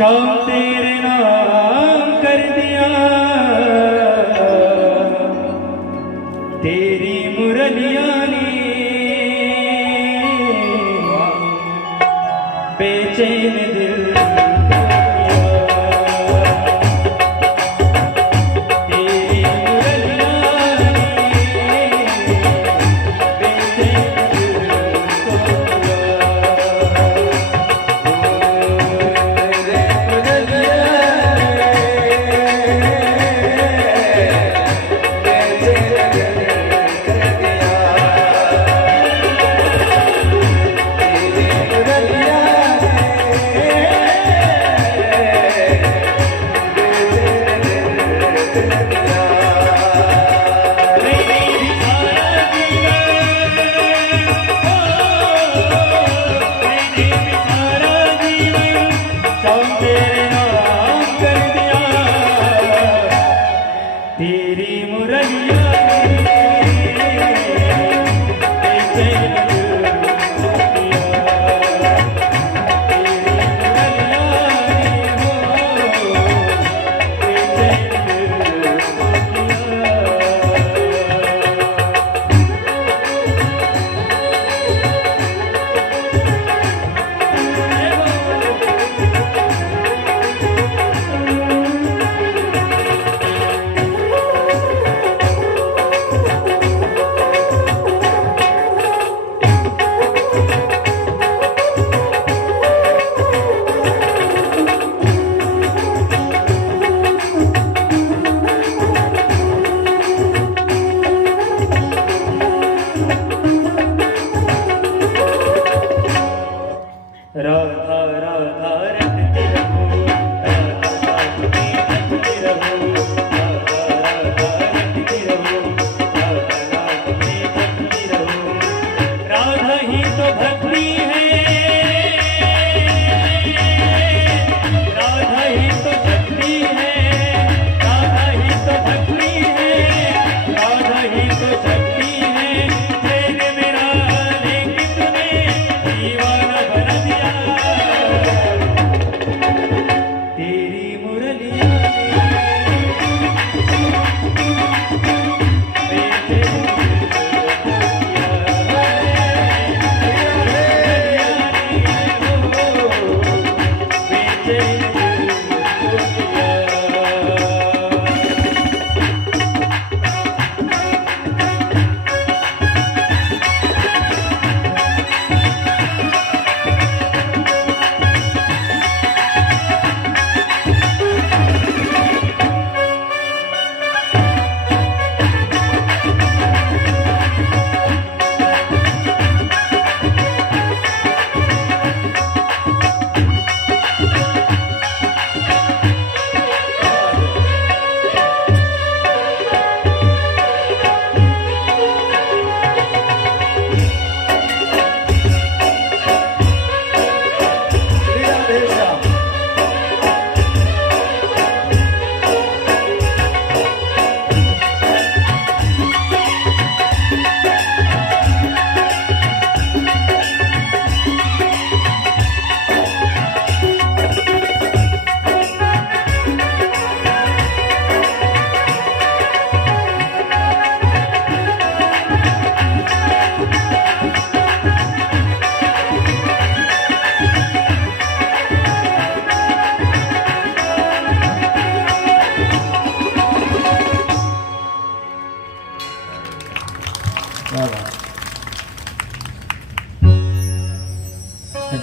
शाम तेरे नाम कर दिया, तेरी मुरलिया ने बेचैन दिल राधा राधा रटती रहो, राधा नाम में रटती रहो, राधा राधा रटती रहो, राधा नाम में रटती रहो। राधा ही तो भक्ति है, राधा ही तो शक्ति है, राधा ही तो भक्ति है, राधा ही तो शक्ति है। प्रेम मेरा लेकिन तूने दीवाना बना दिया, तेरी मुरलिया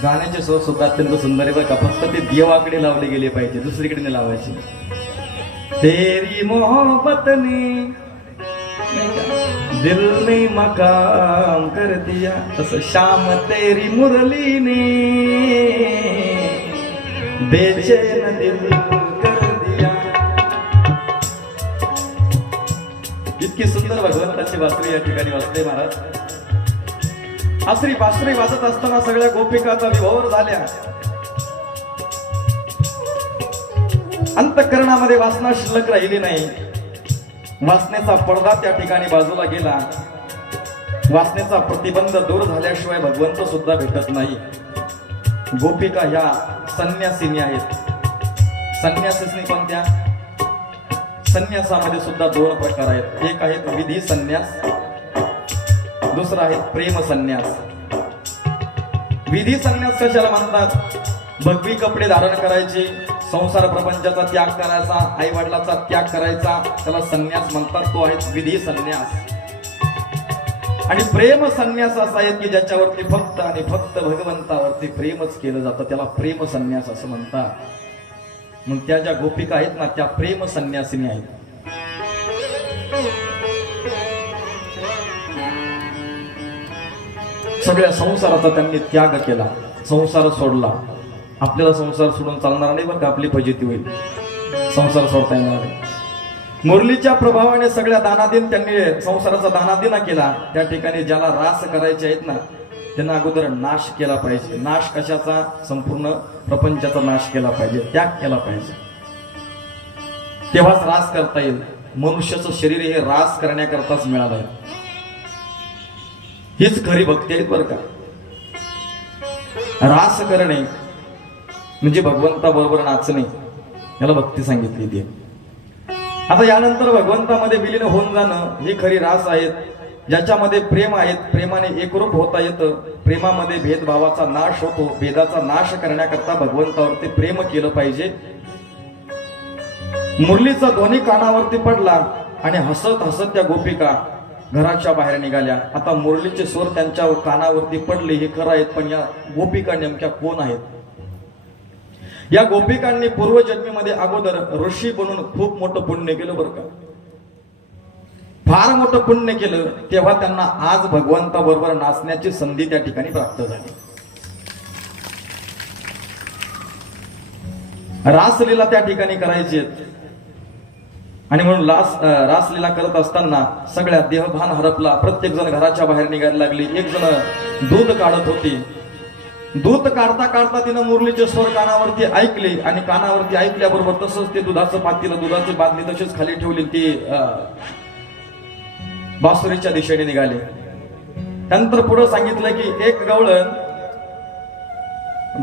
गाण्याचे स्वर सुद्धा अत्यंत सुंदर आहे बरं का, फक्त ते देवाकडे लावले गेले पाहिजे, दुसरीकडे नाही लावायचे. तेरी मोहब्बत ने दिल ने मकाम कर दिया, तसं शाम तेरी मुरली ने बेचैन दिल कर दिया. इतकी सुंदर भगवंताची वासरी या ठिकाणी वाजते महाराज. आसरी बासरी वाजत असताना सगळ्या गोपिकाचा विभोर झाल्या. अंतःकरणामध्ये वासना शिल्लक राहिली नाही. वासनेचा पडदा त्या ठिकाणी बाजूला गेला. वासनेचा प्रतिबंध दूर झाल्याशिवाय भगवंत सुद्धा भेटत नाही. गोपिका ह्या संन्यासिनी आहेत. संन्यासीसनी कोणत्या? संन्यासामध्ये सुद्धा दोन प्रकार आहेत. एक आहे विधी संन्यास, दुसरा आहे प्रेम संन्यास. विधी संन्यास कशाला म्हणतात? भगवी कपडे धारण करायचे, संसार प्रपंचाचा त्याग करायचा, आई वडिलाचा त्याग करायचा, त्याला संन्यास म्हणतात. तो आहे विधी संन्यास. आणि प्रेम संन्यास असा आहे की ज्याच्यावरती फक्त आणि फक्त भगवंतावरती प्रेमच केलं जातं, त्याला प्रेम संन्यास असं म्हणतात. मग त्या ज्या गोपिका आहेत ना, त्या प्रेम संन्यासिनी आहेत. सगळ्या संसाराचा त्यांनी त्याग केला, संसार सोडला. आपल्याला संसार सोडून चालणार नाही बरं का, आपली फजिती होईल. संसार सोडता येणार नाही. मुरलीच्या प्रभावाने सगळ्या दानादीन त्यांनी संसाराचा दानादिना केला. त्या ठिकाणी ज्याला रास करायचे आहेत ना, त्यांना अगोदर नाश केला पाहिजे. नाश कशाचा? संपूर्ण प्रपंचाचा नाश केला पाहिजे, त्याग केला पाहिजे, तेव्हाच रास करता येईल. मनुष्याचं शरीर हे रास करण्याकरताच मिळालं आहे. हीच खरी भक्ती आहे बरं का. रास करणे म्हणजे भगवंता बरोबर नाचणे, याला भक्ती सांगितली ती. आता यानंतर भगवंतामध्ये विलीन होऊन जाणं ही खरी रास आहेत. ज्याच्यामध्ये प्रेम आहेत, प्रेमाने एकरूप होता येतं. प्रेमामध्ये भेदभावाचा नाश होतो. भेदाचा नाश करण्याकरता भगवंतावरती प्रेम केलं पाहिजे. मुरलीचा ध्वनी कानावरती पडला आणि हसत हसत त्या गोपिका घराच्या बाहेर निघाल्या. आता मुरलीचे स्वर त्यांच्या कानावरती पडले हे खरं आहेत, पण या गोपिका नेमक्या कोण आहेत? या गोपिकांनी पूर्वजन्मीमध्ये अगोदर ऋषी बनून खूप मोठं पुण्य केलं बरं का. फार मोठं पुण्य केलं, तेव्हा त्यांना आज भगवंता बरोबर नाचण्याची संधी त्या ठिकाणी प्राप्त झाली. रासलीला त्या ठिकाणी करायची आणि म्हणून रासलीला करत असताना सगळ्या देहभान हरपला. प्रत्येक जण घराच्या बाहेर निघायला लागली. एक जण दूध काढत होती. दूध काढता काढता तिनं मुरलीचे स्वर कानावरती ऐकले आणि कानावरती ऐकल्याबरोबर तसंच ते दुधाचं पातेलं, दुधाची बादली तशीच खाली ठेवली. ती बासुरीच्या दिशेने निघाले. नंतर पुढे सांगितलं की एक गवळण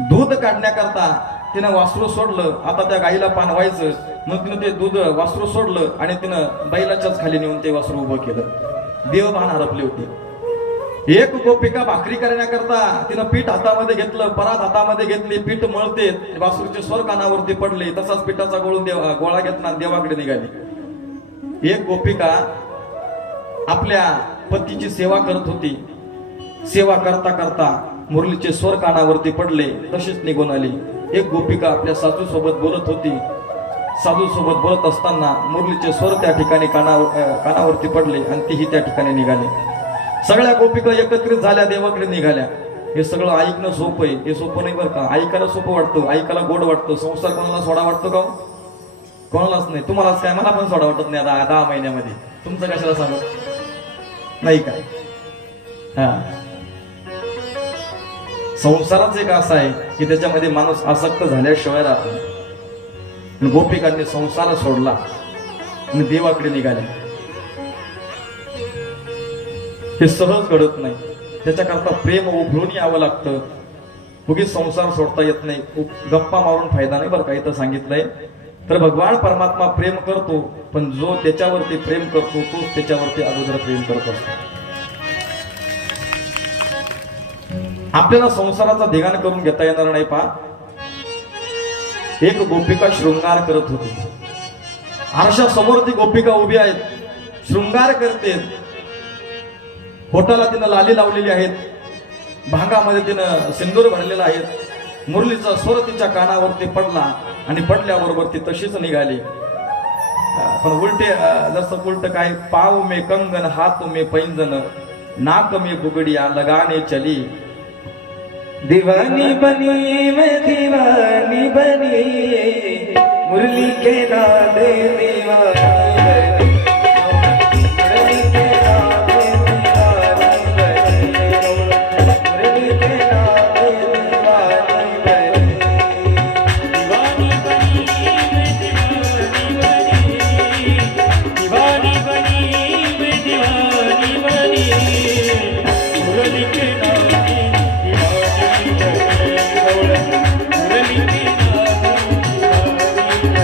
दूध काढण्याकरता तिनं वासरू सोडलं. आता त्या गाईला पाणवायचं, मग तिनं ते दूध वासरू सोडलं आणि तिनं बैलाच्याच खाली नेऊन ते वासरू उभं केलं. देवभान हरपली होती. एक गोपिका भाकरी करण्याकरता तिनं पीठ हातामध्ये घेतलं, परात हातामध्ये घेतली, पीठ मळते, वासरूचे स्वर कानावरती पडले. तसाच पिठाचा गोळा घेतला देवाकडे निघाली. एक गोपिका आपल्या पतीची सेवा करत होती. सेवा करता करता मुरलीचे स्वर कानावरती पडले, तशीच निघून आली. एक गोपिका आपल्या सासू सोबत बोलत होती. साधू सोबत बोलत असताना मुरलीचे स्वर त्या ठिकाणी कानावरती पडले आणि तीही त्या ठिकाणी निघाली. सगळ्या गोपिका एकत्रित झाल्या, देवाकडे निघाल्या. हे सगळं ऐकणं सोपं आहे, हे सोपं नाही बरं का. ऐकायला सोपं वाटतं, ऐकायला गोड वाटतं. संसार कोणाला सोडा वाटतो का? कोणालाच नाही. तुम्हालाच काय, मला पण सोडा वाटत नाही 10 महिन्यामध्ये. तुमचं कशाला सांगू नाही काय? हा, संसाराच एक असा आहे की त्याच्यामध्ये माणूस आसक्त झाल्याशिवाय राहतो. गोपिकांनी संसार सोडला आणि देवाकडे निघाले. हे सहज घडत नाही, त्याच्याकरता प्रेम उभळून यावं लागतं. उगीच संसार सोडता येत नाही. गप्पा मारून फायदा नाही बरं का. इथं सांगितलंय तर भगवान परमात्मा प्रेम करतो, पण जो त्याच्यावरती प्रेम करतो तोच त्याच्यावरती अगोदर प्रेम करत असतो. आपल्याला संसाराचा धिगाण करून घेता येणार नाही. पहा, एक गोपिका शृंगार करत होती. आरशा समोर ती गोपिका उभी आहेत, शृंगार करते. होटाला तिनं लाली लावलेली आहेत, भांगामध्ये तिनं सिंदूर भरलेला आहे. मुरलीचा स्वर तिच्या कानावरती पडला आणि पडल्याबरोबर ती तशीच निघाली. पण उलटे जसं उलट काय, पाव में कंगन, हाथ में पैंजन, नाक में बुगड़िया लगाने चली. दीवानी बनी मैं दीवानी बनी, मुरली के नादे दीवानी बनी, मुरली के नादे दीवानी बनी, मुरली के नादे दीवानी बनी. दीवानी बनी मैं दीवानी बनी, दीवानी बनी मैं दीवानी बनी, मुरली के नादे मुरली के नादे दीवानी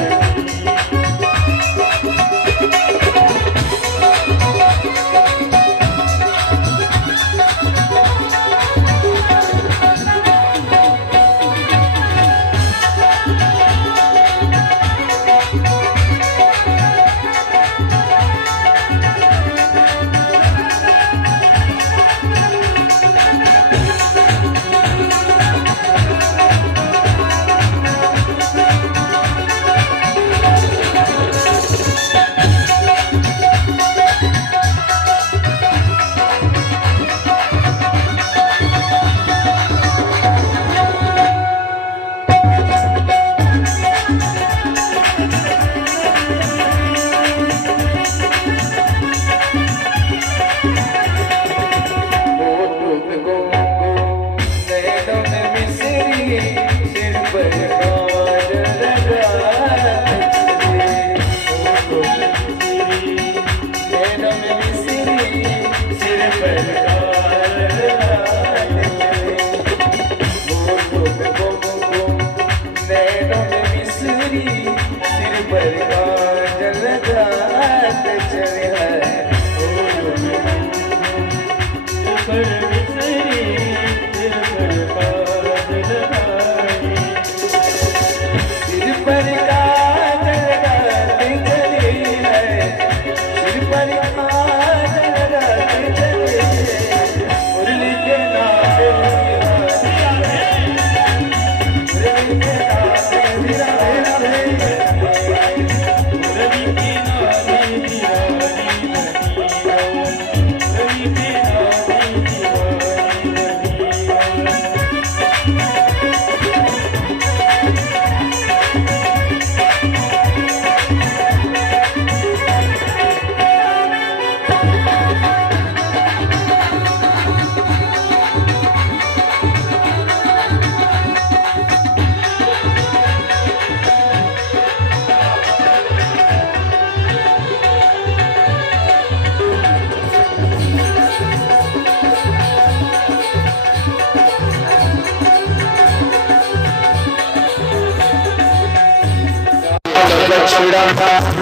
बछड़ा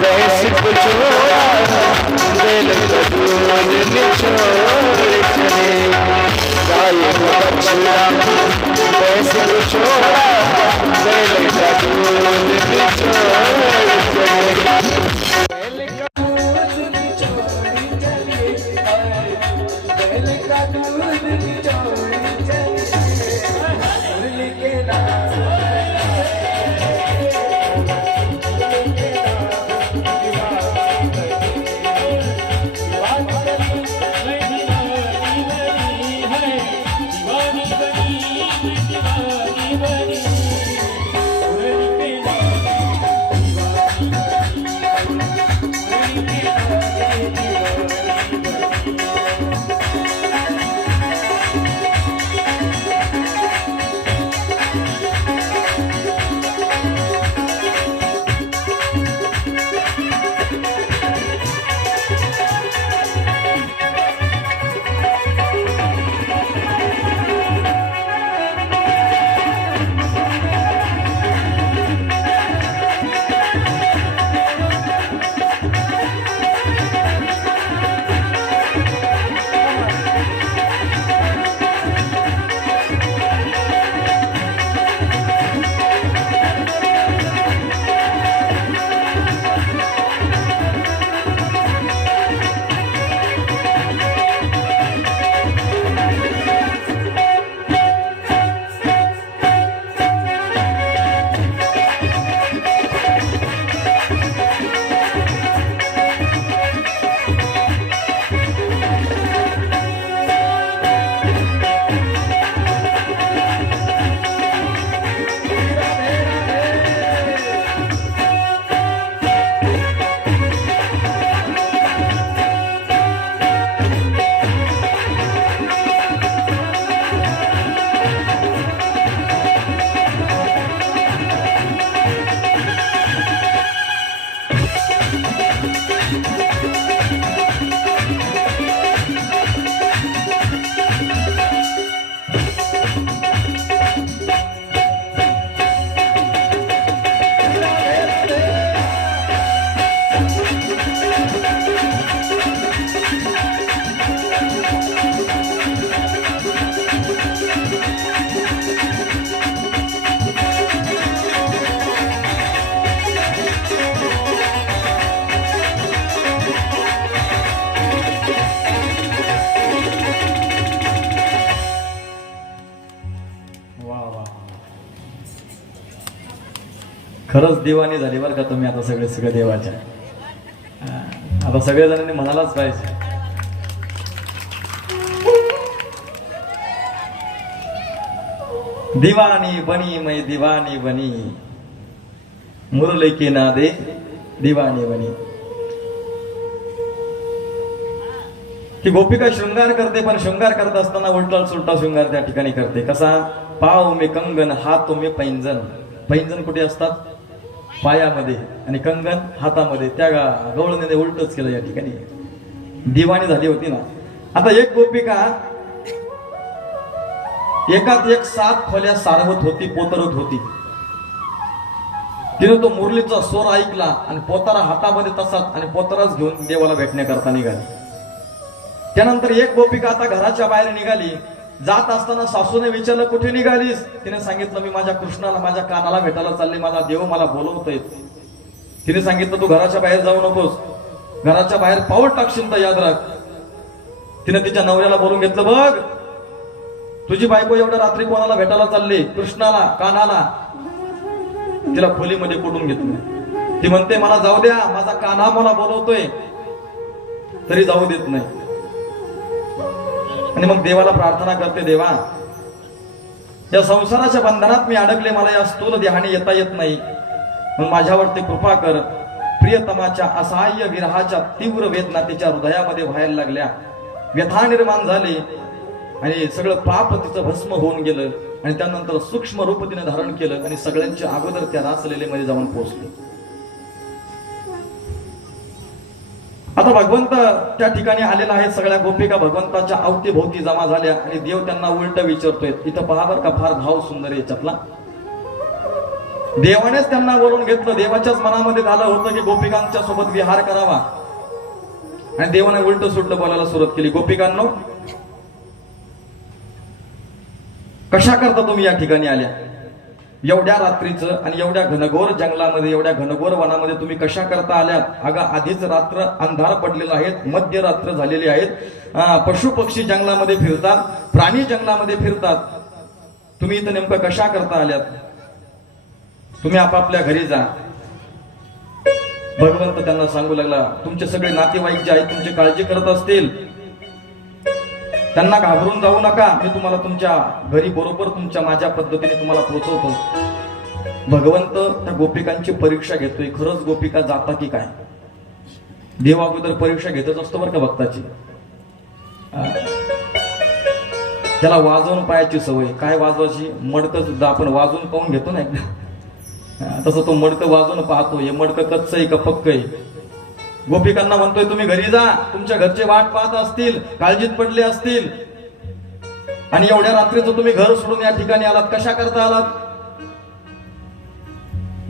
वैसे कुछ हुआ दिल का दूध निचोड़ चले गाय का बछड़ा वैसे कुछ हुआ दिल का दूध निचोड़ चले खरंच दिवाणी झाली बरं का तुम्ही आता सगळे देवाच्या. आता सगळेजणांनी म्हणालाच पाहिजे. दीवानी बनी मैं दीवानी बनी मुरली के नादे दीवानी बनी. ती गोपिका शृंगार करते, पण शृंगार करत असताना उलटा सुलटा शृंगार त्या ठिकाणी करते. कसा? पाव में कंगन हाथों में पैंजन पैंजण कुठे असतात? पायामध्ये, आणि कंगन हातामध्ये. त्या गवळणीने उलटच केलं या ठिकाणी, दिवाणी झाली होती ना. आता एक गोपिका एकात एक 7 खोल्या सारवत होती, पोतरत होती. तिने तो मुरलीचा स्वर ऐकला आणि पोतारा हातामध्ये तसाच, आणि पोताराच घेऊन देवाला भेटण्याकरता निघाली. त्यानंतर एक गोपिका आता घराच्या बाहेर निघाली. जात असताना सासूने विचारलं, कुठे निघालीस? तिने सांगितलं, मी माझ्या कृष्णाला, माझ्या कानाला भेटायला चालले, माझा देव मला बोलवतोय. तिने सांगितलं, तू घराच्या बाहेर जाऊ नकोस, घराच्या बाहेर पाऊल टाकशील तर याद राख. तिने तिच्या नवऱ्याला बोलून घेतलं, बघ तुझी बायको एवढ्या रात्री कोणाला भेटायला चालली? कृष्णाला, कानाला. तिला खोलीमध्ये कोडून घेतलं. ती म्हणते, मला जाऊ द्या, माझा कान्हा मला बोलवतोय, तरी जाऊ देत नाही. आणि मग देवाला प्रार्थना करते, देवा या संसाराच्या बंधनात मी अडकले, मला या स्थूल देहाने येता येत नाही, मग माझ्यावरती कृपा कर. प्रियतमाच्या असहाय्य विरहाच्या तीव्र वेदना तिच्या हृदयामध्ये व्हायला लागल्या, व्यथा निर्माण झाली, आणि सगळं पाप तिचं भस्म होऊन गेलं. आणि त्यानंतर सूक्ष्म रूप तिने धारण केलं आणि सगळ्यांच्या अगोदर त्या रासलीलेमध्ये जाऊन पोहोचले. आता भगवंत त्या ठिकाणी आलेला आहे. सगळ्या गोपिका भगवंताच्या अवतीभोवती जमा झाल्या आणि देव त्यांना उलट विचारतोय. इथं पहा बरं का, फार भाव सुंदर आहे याच्यातला. देवानेच त्यांना बोलून घेतलं. देवाच्याच मनामध्ये झालं होतं की गोपिकांच्या सोबत विहार करावा, आणि देवाने उलट सुलट बोलायला सुरुवात केली. गोपिकांनो, कशा करता तुम्ही या ठिकाणी आल्या? एवढ्या रात्रीचं आणि एवढ्या घनघोर जंगलामध्ये, एवढ्या घनघोर वनामध्ये तुम्ही कशा करता आल्यात? अगं आधीच रात्र अंधार पडलेला आहे, मध्यरात्र झालेली आहेत. पशु पक्षी जंगलामध्ये फिरतात, प्राणी जंगलामध्ये फिरतात. तुम्ही इथं नेमकं कशा करता आल्यात? तुम्ही आपापल्या घरी जा. भगवंत त्यांना सांगू लागला, तुमचे सगळे नातेवाईक जे आहेत तुमची काळजी करत असतील, त्यांना घाबरून जाऊ नका, मी तुम्हाला तुमच्या घरी बरोबर तुमच्या माझ्या पद्धतीने तुम्हाला पोहोचवतो. भगवंत त्या गोपिकांची परीक्षा घेतोय. खरंच गोपिका जाता की काय? देव अगोदर परीक्षा घेतच असतो बरं का भक्ताची. त्याला वाजवून पायाची सवय. काय वाजवायची? मडकं सुद्धा आपण वाजवून पाहून घेतो ना एकदा, तसं तो मडकं वाजवून पाहतो. हे मडकं कच्चं आहे का पक्क आहे? गोपिकांना म्हणतोय, तुम्ही घरी जा, तुमच्या घरचे वाट पाहत असतील, काळजीत पडले असतील, आणि एवढ्या रात्रीचं तुम्ही घर सोडून या ठिकाणी आलात, कशा करता आलात?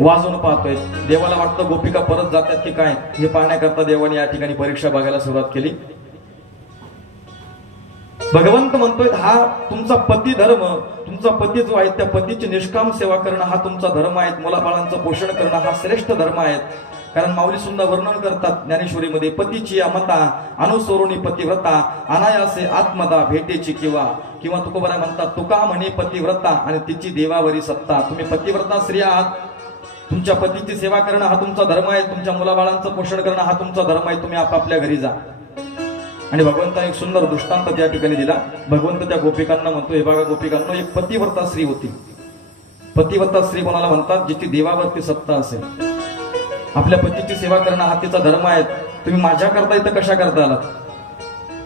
वाजवून पाहतोय. देवाला वाटतं गोपिका परत जातात की काय, हे पाहण्याकरता देवाने या ठिकाणी परीक्षा बघायला सुरुवात केली. भगवंत म्हणतोय, हा तुमचा पती धर्म, तुमचा पती जो आहे त्या पतीची निष्काम सेवा करणं हा तुमचा धर्म आहे. मुलाबाळांचं पोषण करणं हा श्रेष्ठ धर्म आहे. कारण माऊली सुद्धा वर्णन करतात ज्ञानेश्वरीमध्ये, पतीची अमता अनुसरोनी पतिव्रता, अनायासे आत्मदा भेटेची किंवा तुकोबरा म्हणतात, तुका म्हणे पतिव्रता आणि तिची देवावरी सत्ता. तुम्ही पतिव्रता स्त्रिया आहात, तुमच्या पतीची सेवा करणं हा तुमचा धर्म आहे, तुमच्या मुलाबाळांचं पोषण करणं हा तुमचा धर्म आहे. तुम्ही आपापल्या घरी जा. आणि भगवंताने एक सुंदर दृष्टांत त्या ठिकाणी दिला. भगवंत त्या गोपिकांना म्हणतो, हे बघा गोपिकांनो, एक पतिव्रता स्त्री होती. पतिव्रता स्त्री कोणाला म्हणतात? जिची देवावरती सत्ता असेल. आपल्या पतीची सेवा करणं हा तिचा धर्म आहे. तुम्ही माझ्या करता इथं कशा करता आलात?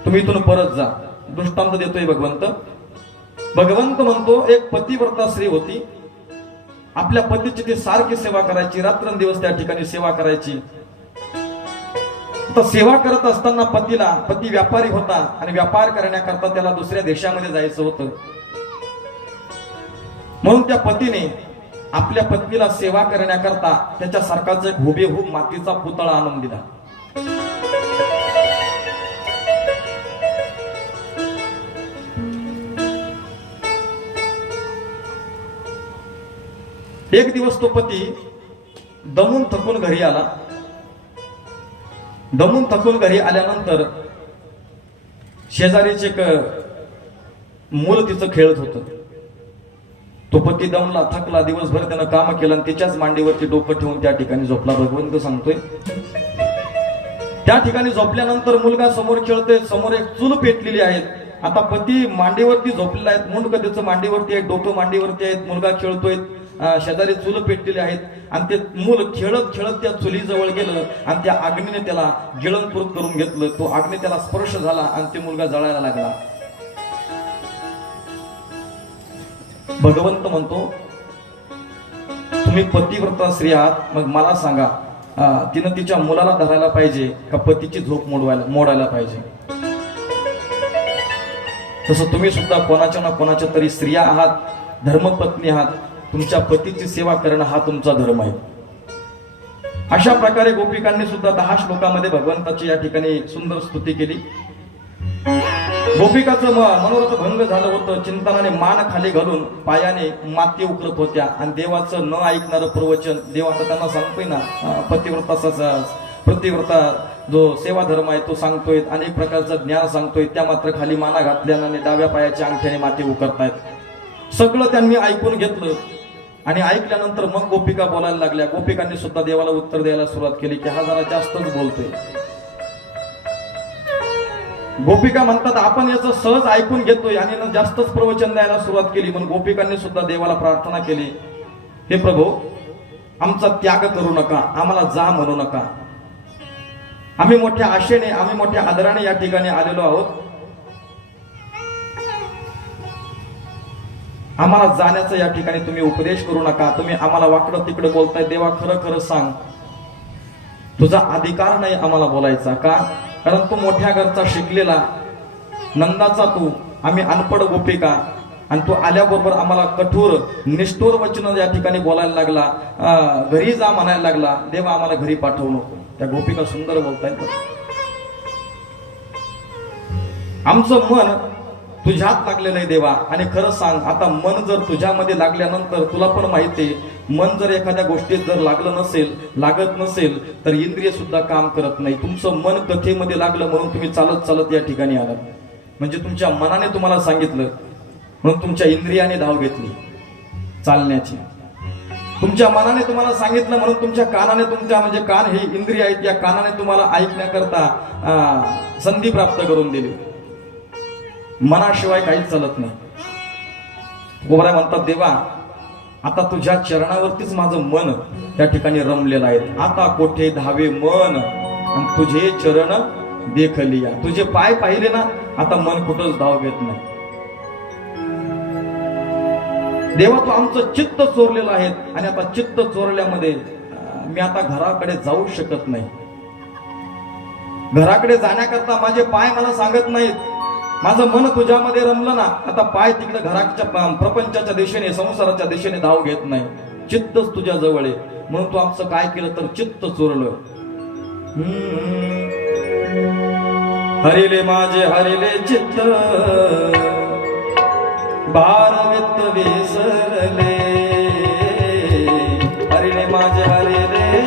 तुम्ही इथून परत जा. दृष्टांत देतोय भगवंत. भगवंत म्हणतो, एक पतिव्रता स्त्री होती. आपल्या पतीची ती सारखी सेवा करायची, रात्रंदिवस त्या ठिकाणी सेवा करायची. तर सेवा करत असताना पती व्यापारी होता आणि व्यापार करण्याकरता त्याला दुसऱ्या देशामध्ये जायचं होतं. म्हणून त्या पतीने आपल्या पत्नीला सेवा करण्याकरता त्याच्यासारखाच एक हुबेहूब मातीचा पुतळा आणून दिला. एक दिवस तो पती दमून थकून घरी आला. दमून थकून घरी आल्यानंतर शेजारीचे एक मूल तिचं खेळत होतं. तो पती दमला, थकला, दिवसभर त्यानं काम केलं आणि तिच्याच मांडीवरती डोकं ठेवून त्या ठिकाणी झोपला. भगवंत सांगतोय, त्या ठिकाणी झोपल्यानंतर मुलगा समोर खेळतोय, समोर एक चूल पेटलेली आहे. आता पती मांडीवरती झोपलेला आहे, मुंडकं त्याचं मांडीवरती आहे, डोकं मांडीवरती आहेत, मुलगा खेळतोय, शेजारी चूल पेटलेली आहेत. आणि ते मूल खेळत खेळत त्या चुलीजवळ गेलं आणि त्या अग्नीने त्याला गिळंकृत करून घेतलं. तो अग्नी त्याला स्पर्श झाला आणि ते मुलगा जळायला लागला. भगवंत म्हणतो, तुम्ही पतिव्रता स्त्री आहात, मग मला सांगा तिनं तिच्या मुलाला धरायला पाहिजे का पतीची झोप मोडायला पाहिजे? तसं तुम्ही सुद्धा कोणाच्या ना कोणाच्या तरी स्त्रिया आहात, धर्मपत्नी आहात. तुमच्या पतीची सेवा करणं हा तुमचा धर्म आहे. अशा प्रकारे गोपिकांनी सुद्धा 10 श्लोकामध्ये भगवंताची या ठिकाणी सुंदर स्तुती केली. गोपिकाचं मनोरथ भंग झालं होतं. चिंतनाने मान खाली घालून पायाने माती उकरत होत्या आणि देवाचं न ऐकणारं प्रवचन देव आता त्यांना सांगतोय ना, प्रतिव्रता जो सेवा धर्म आहे तो सांगतोय, अनेक प्रकारचं ज्ञान सांगतोय, त्या मात्र खाली माना घातल्याने डाव्या पायाच्या अंगठ्याने माती उकरतायत. सगळं त्यांनी ऐकून घेतलं आणि ऐकल्यानंतर मग गोपिका बोलायला लागल्या. गोपिकांनी सुद्धा देवाला उत्तर द्यायला सुरुवात केली की हा जरा जास्तच बोलतोय. गोपिका म्हणतात आपण याचं सहज ऐकून घेतोय आणि जास्तच प्रवचन द्यायला सुरुवात केली. पण गोपिकांनी सुद्धा देवाला प्रार्थना केली, हे प्रभू आमचा त्याग करू नका, आम्हाला जा म्हणू नका. आम्ही मोठ्या आशेने, आम्ही मोठ्या आदराने या ठिकाणी आलेलो आहोत. आम्हाला जाण्याचं या ठिकाणी तुम्ही उपदेश करू नका. तुम्ही आम्हाला वाकडं तिकडं बोलताय. देवा खरं खरं सांग, तुझा अधिकार नाही आम्हाला बोलायचा. का? कारण तू मोठ्या घरचा शिकलेला नंदाचा तू, आम्ही अनपढ गोपिका, आणि तू आल्याबरोबर आम्हाला कठोर निष्ठुर वचन या ठिकाणी बोलायला लागला, घरी जा म्हणायला लागला. देवा आम्हाला घरी पाठवू नको. त्या गोपिका सुंदर बोलतायत. आमचं मन तुझ्यात लागलेलं आहे देवा. आणि खरं सांग, आता मन जर तुझ्यामध्ये लागल्यानंतर तुला पण माहिती आहे, मन जर एखाद्या गोष्टीत जर लागत नसेल तर इंद्रिय सुद्धा काम करत नाही. तुमचं मन कथेमध्ये लागलं म्हणून तुम्ही चालत चालत या ठिकाणी आलात. म्हणजे तुमच्या मनाने तुम्हाला सांगितलं म्हणून तुमच्या इंद्रियाने धाव घेतली चालण्याची. तुमच्या मनाने तुम्हाला सांगितलं म्हणून तुमच्या कानाने, तुमच्या म्हणजे कान हे इंद्रिय आहेत, या कानाने तुम्हाला ऐकण्याकरता संधी प्राप्त करून दिली. मनाशिवाय काहीच चालत नाही. गोबराय म्हणतात, देवा आता तुझ्या चरणावरतीच माझं मन त्या ठिकाणी रमलेलं आहे. आता कोठे धावे मन आणि तुझे चरण देखलिया. तुझे पाय पाहिले ना, आता मन कुठंच धाव घेत नाही. देवा तू आमचं चित्त चोरलेलं आहे आणि आता चित्त चोरल्यामध्ये मी आता घराकडे जाऊ शकत नाही. घराकडे जाण्याकरता माझे पाय मला सांगत नाहीत. माझं मन तुझ्यामध्ये रमलं ना, आता पाय तिकडे घराच्या प्रपंचाच्या दिशेने, संसाराच्या दिशेने धाव घेत नाही. चित्तच तुझ्या जवळ आहे. म्हणून तू आमचं काय केलं तर चित्त चोरलं. हरिले माझे हरिले चित्त, भारवित विसरले. हरिले माझे हरिले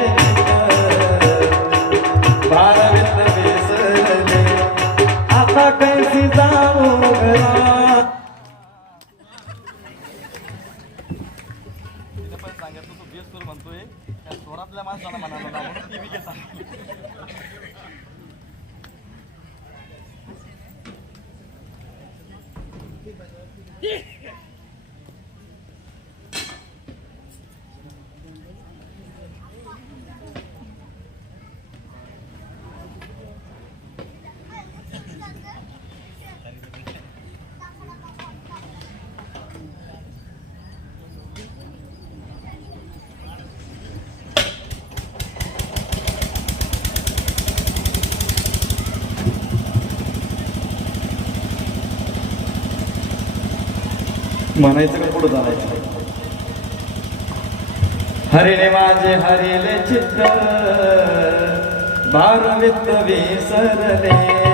चित्त, भारवित विसरले. आता कैसी जाऊ घरा. पण सांगितलं तू बेस कर म्हणतोय, त्या स्वरातल्या माणसाला म्हणाला म्हणून टीव्ही घेता. म्हणायचं का पुढे चालायचं? हरिले माझे हरिले चित्त, भारवित विसरले.